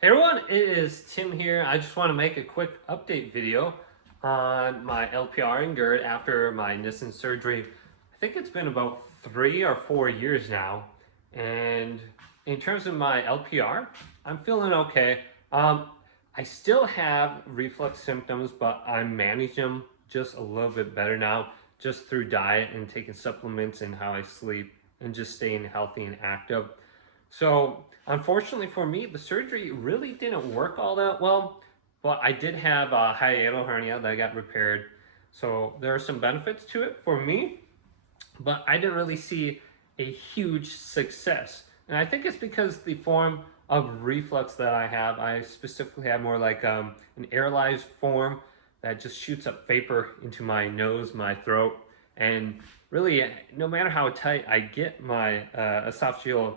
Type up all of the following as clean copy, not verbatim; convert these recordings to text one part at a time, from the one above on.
Hey everyone, it is Tim here. I just want to make a quick update video on my LPR and Gerd after my Nissen surgery. I think it's been about 3 or 4 years now. And in terms of my LPR, I'm feeling okay. I still have reflux symptoms, but I'm managing them just a little bit better now, just through diet and taking supplements and how I sleep and just staying healthy and active. So unfortunately for me, the surgery really didn't work all that well, but I did have a hiatal hernia that I got repaired. So there are some benefits to it for me, but I didn't really see a huge success. And I think it's because the form of reflux that I specifically have more like an airlized form that just shoots up vapor into my nose, my throat, and really, no matter how tight I get my esophageal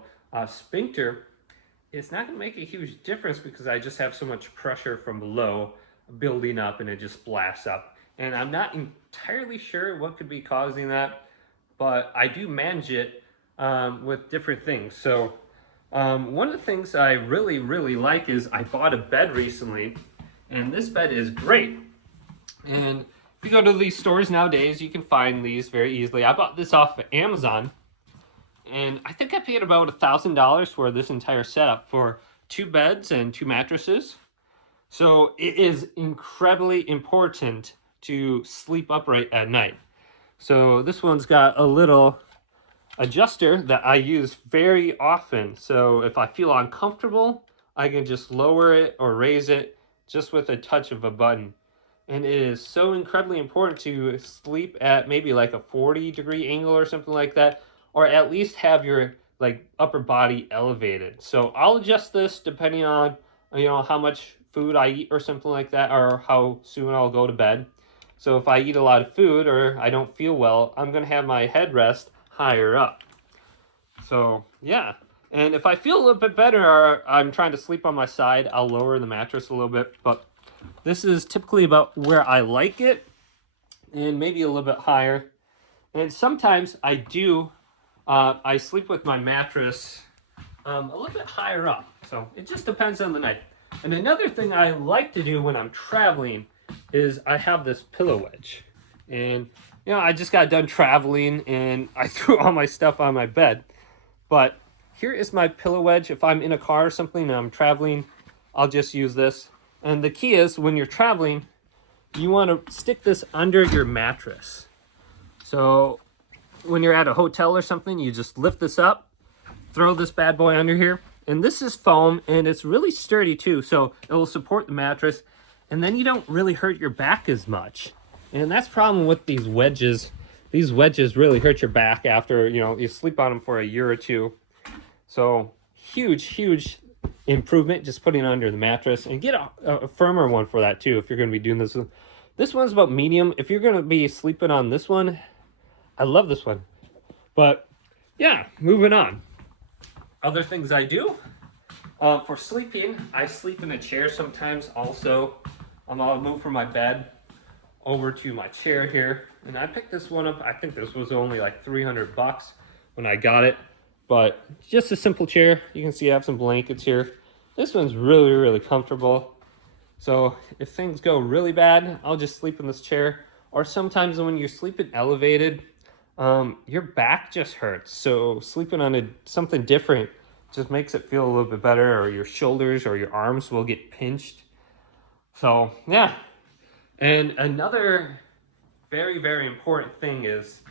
sphincter, it's not going to make a huge difference because I just have so much pressure from below building up and it just blasts up. And I'm not entirely sure what could be causing that, but I do manage it with different things. So one of the things I really like is I bought a bed recently, and this bed is great. And if you go to these stores nowadays, you can find these very easily. I bought this off of Amazon, and I think I paid about $1,000 for this entire setup for 2 beds and 2 mattresses. So it is incredibly important to sleep upright at night. So this one's got a little adjuster that I use very often. So if I feel uncomfortable, I can just lower it or raise it just with a touch of a button. And it is so incredibly important to sleep at maybe like a 40-degree angle or something like that, or at least have your like upper body elevated. So I'll adjust this depending on how much food I eat or something like that, or how soon I'll go to bed. So if I eat a lot of food or I don't feel well, I'm gonna have my headrest higher up. So yeah, and if I feel a little bit better or I'm trying to sleep on my side, I'll lower the mattress a little bit. But this is typically about where I like it, and maybe a little bit higher. And sometimes I sleep with my mattress a little bit higher up. So it just depends on the night. And another thing I like to do when I'm traveling is I have this pillow wedge. And I just got done traveling and I threw all my stuff on my bed. But here is my pillow wedge. If I'm in a car or something and I'm traveling, I'll just use this. And the key is when you're traveling, you want to stick this under your mattress. So when you're at a hotel or something, you just lift this up, throw this bad boy under here. And this is foam and it's really sturdy too. So it will support the mattress. And then you don't really hurt your back as much. And that's the problem with these wedges. These wedges really hurt your back after, you sleep on them for a year or two. So huge improvement just putting it under the mattress, and get a firmer one for that too if you're going to be doing this. This one's about medium. If you're going to be sleeping on this one, I love this one. But yeah, moving on. Other things I do for sleeping, I sleep in a chair sometimes also. I'll move from my bed over to my chair here, and I picked this one up. I think this was only like $300 when I got it, but just a simple chair. You can see I have some blankets here. This one's really comfortable. So if things go really bad, I'll just sleep in this chair. Or sometimes when you're sleeping elevated, your back just hurts. So sleeping on something different just makes it feel a little bit better, or your shoulders or your arms will get pinched. So yeah. And another very important thing is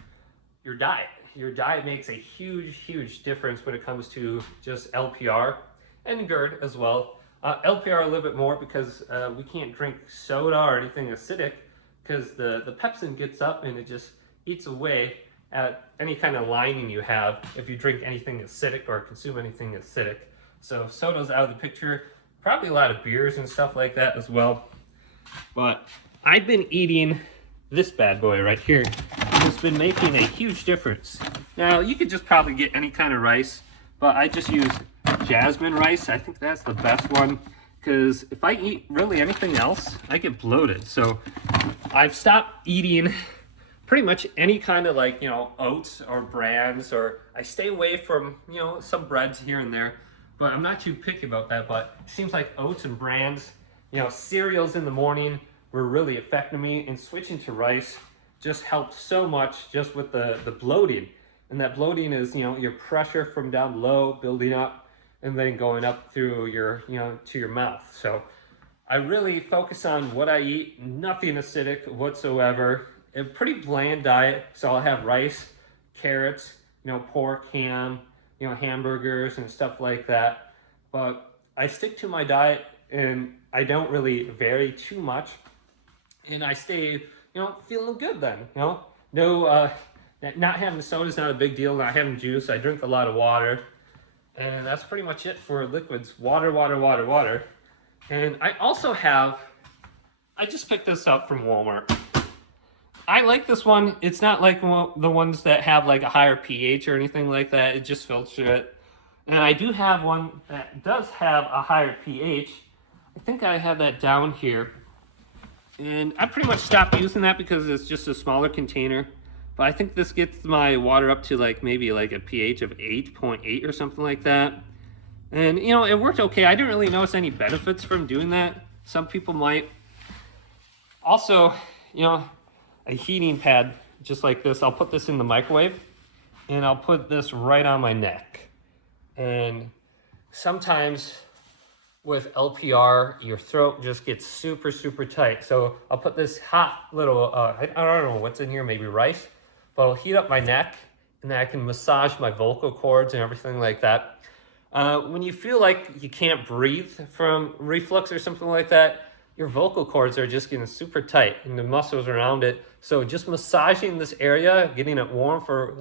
your diet. Your diet makes a huge difference when it comes to just LPR and GERD as well. LPR a little bit more because we can't drink soda or anything acidic, because the pepsin gets up and it just eats away at any kind of lining you have if you drink anything acidic or consume anything acidic. So soda's out of the picture. Probably a lot of beers and stuff like that as well. But I've been eating this bad boy right here. It's been making a huge difference. Now, you could just probably get any kind of rice, but I just use jasmine rice. I think that's the best one, because if I eat really anything else, I get bloated. So I've stopped eating pretty much any kind of oats or brands, or I stay away from, some breads here and there. but I'm not too picky about that. But it seems like oats and brands, cereals in the morning were really affecting me, and switching to rice just helped so much just with the bloating. And that bloating is, your pressure from down low building up and then going up through your, to your mouth. So I really focus on what I eat, nothing acidic whatsoever. A pretty bland diet, so I'll have rice, carrots, pork, ham, hamburgers and stuff like that. But I stick to my diet and I don't really vary too much. And I stay, feeling good then, No, not having soda is not a big deal. Not having juice. I drink a lot of water. And that's pretty much it for liquids. Water, water, water, water. And I also have, I just picked this up from Walmart. I like this one. It's not like the ones that have like a higher pH or anything like that. It just filters it. And I do have one that does have a higher pH. I think I have that down here. And I pretty much stopped using that because it's just a smaller container. But I think this gets my water up to like maybe like a pH of 8.8 or something like that. And, it worked okay. I didn't really notice any benefits from doing that. Some people might. Also, a heating pad just like this. I'll put this in the microwave and I'll put this right on my neck. And sometimes with LPR, your throat just gets super, super tight. So I'll put this hot little, I don't know what's in here, maybe rice, but I'll heat up my neck and then I can massage my vocal cords and everything like that. When you feel like you can't breathe from reflux or something like that, your vocal cords are just getting super tight and the muscles around it. So just massaging this area, getting it warm for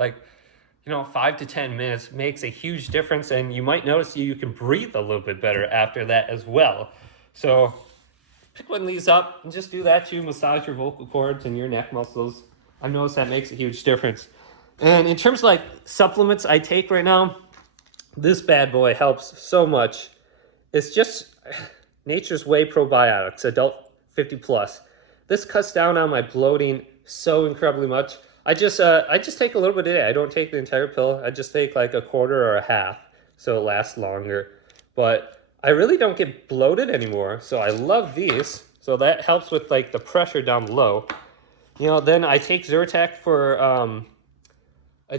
5 to 10 minutes makes a huge difference. And you might notice you can breathe a little bit better after that as well. So pick one of these up and just do that too. Massage your vocal cords and your neck muscles. I've noticed that makes a huge difference. And in terms of like supplements I take right now, this bad boy helps so much. It's just Nature's Way Probiotics, adult 50 plus. This cuts down on my bloating so incredibly much. I just take a little bit a day. I don't take the entire pill. I just take like a quarter or a half so it lasts longer. But I really don't get bloated anymore. So I love these. So that helps with like the pressure down low. Then I take Zyrtec for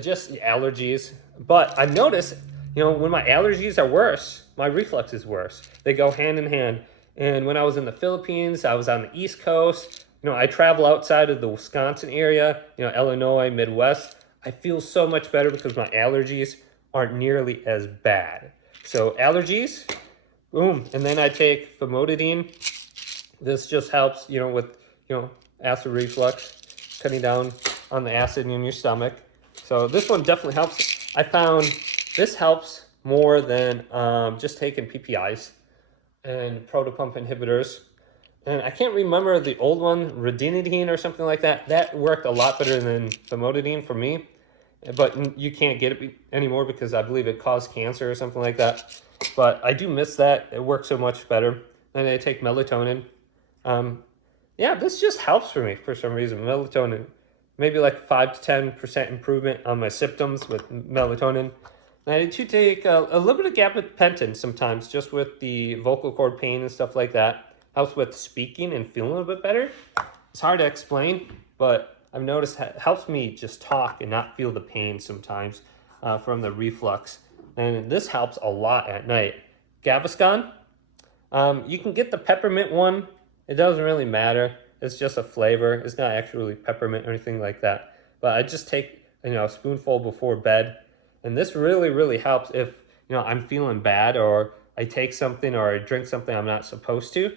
just allergies. But I've noticed, when my allergies are worse, my reflux is worse. They go hand in hand. And when I was in the Philippines, I was on the East Coast. I travel outside of the Wisconsin area, Illinois, Midwest. I feel so much better because my allergies aren't nearly as bad. So allergies, boom. And then I take famotidine. This just helps, with, acid reflux, cutting down on the acid in your stomach. So this one definitely helps. I found this helps more than just taking PPIs and protopump inhibitors. And I can't remember the old one, radinidine or something like that. That worked a lot better than famotidine for me. But you can't get it anymore because I believe it caused cancer or something like that. But I do miss that. It works so much better. Then I take melatonin. This just helps for me for some reason. Melatonin, maybe like 5 to 10% improvement on my symptoms with melatonin. And I do take a little bit of gabapentin sometimes just with the vocal cord pain and stuff like that. Helps with speaking and feeling a little bit better. It's hard to explain, but I've noticed it helps me just talk and not feel the pain sometimes from the reflux. And this helps a lot at night. Gaviscon, you can get the peppermint one. It doesn't really matter. It's just a flavor. It's not actually peppermint or anything like that. But I just take a spoonful before bed. And this really, really helps if I'm feeling bad or I take something or I drink something I'm not supposed to.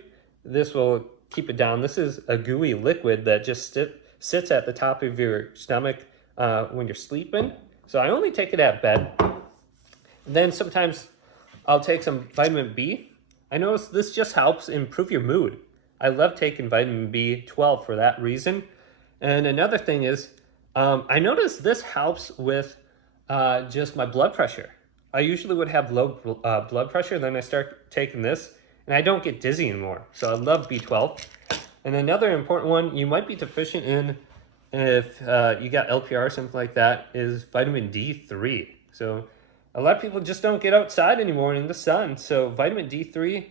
This will keep it down. This is a gooey liquid that just sits at the top of your stomach when you're sleeping. So I only take it at bed. Then sometimes I'll take some vitamin B. I notice this just helps improve your mood. I love taking vitamin B12 for that reason. And another thing is, I noticed this helps with just my blood pressure. I usually would have low blood pressure, then I start taking this, and I don't get dizzy anymore. So I love B12. And another important one you might be deficient in if you got LPR or something like that is vitamin D3. So a lot of people just don't get outside anymore in the sun. So vitamin D3,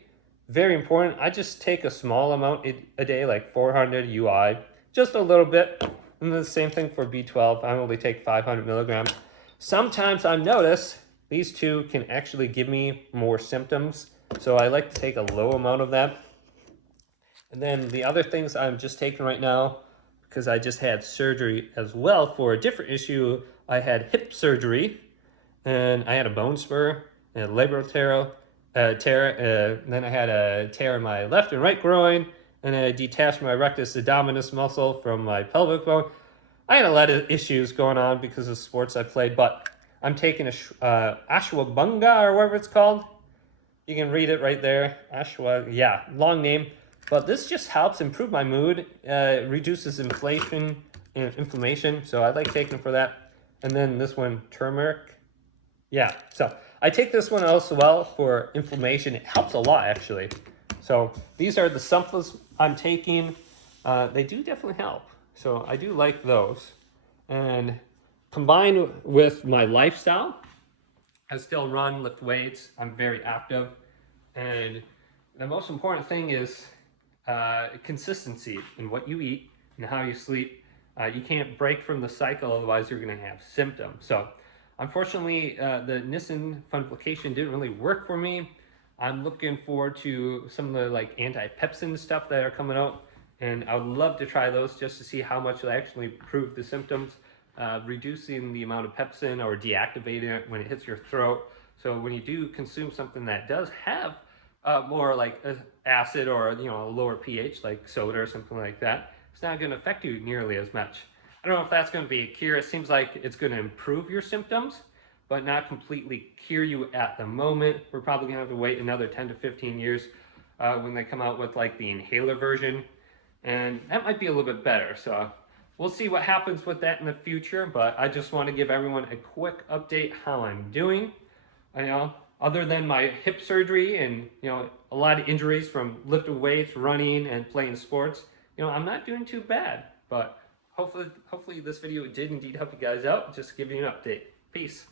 very important. I just take a small amount a day, like 400 UI, just a little bit. And the same thing for B12. I only take 500 milligrams. Sometimes I notice these two can actually give me more symptoms. So I like to take a low amount of that. And then the other things I'm just taking right now, because I just had surgery as well for a different issue. I had hip surgery, and I had a bone spur, and a labral tear, then I had a tear in my left and right groin, and I detached my rectus abdominis muscle from my pelvic bone. I had a lot of issues going on because of sports I played, but I'm taking ashwagandha, or whatever it's called. You can read it right there. Long name. But this just helps improve my mood, reduces inflation and inflammation. So I like taking it for that. And then this one, turmeric. Yeah, so I take this one as well for inflammation. It helps a lot, actually. So these are the supplements I'm taking. They do definitely help. So I do like those. And combined with my lifestyle, I still run, lift weights. I'm very active. And the most important thing is consistency in what you eat and how you sleep. You can't break from the cycle, otherwise you're going to have symptoms. So unfortunately, the Nissen Fundoplication didn't really work for me. I'm looking forward to some of the like anti-pepsin stuff that are coming out, and I would love to try those just to see how much they actually improve the symptoms, reducing the amount of pepsin or deactivating it when it hits your throat. So when you do consume something that does have more like acid or a lower pH like soda or something like that, it's not going to affect you nearly as much. I don't know if that's going to be a cure. It seems like it's going to improve your symptoms, but not completely cure you at the moment. We're probably going to have to wait another 10 to 15 years when they come out with like the inhaler version, and that might be a little bit better. So we'll see what happens with that in the future, but I just want to give everyone a quick update how I'm doing. Other than my hip surgery and a lot of injuries from lifting weights, running, and playing sports, I'm not doing too bad. But hopefully this video did indeed help you guys out. Just giving you an update. Peace.